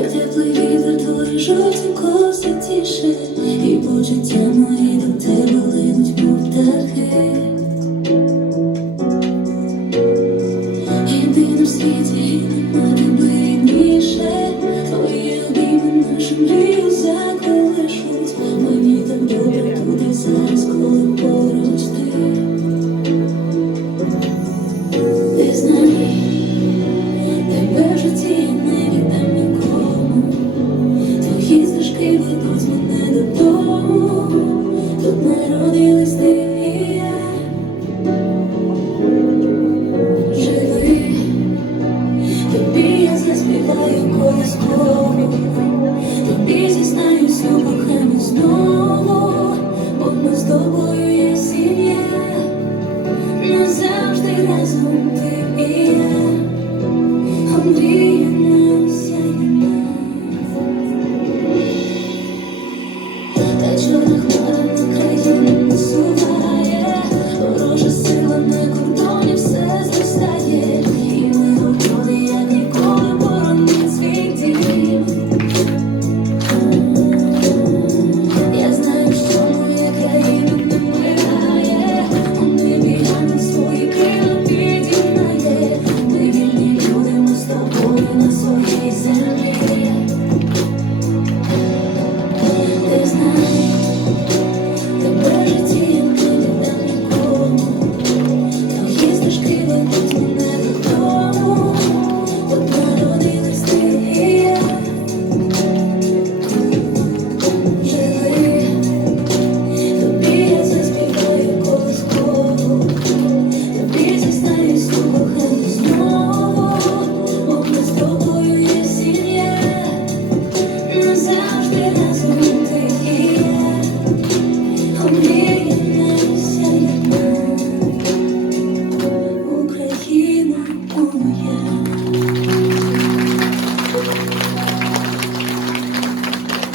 як теплий вітер, ти лежать тіше, і почуття мої до тебе линуть мов птахи. Єдине світі нема більше, твої обійми нашим рівнем. разом ти і я, Андрія.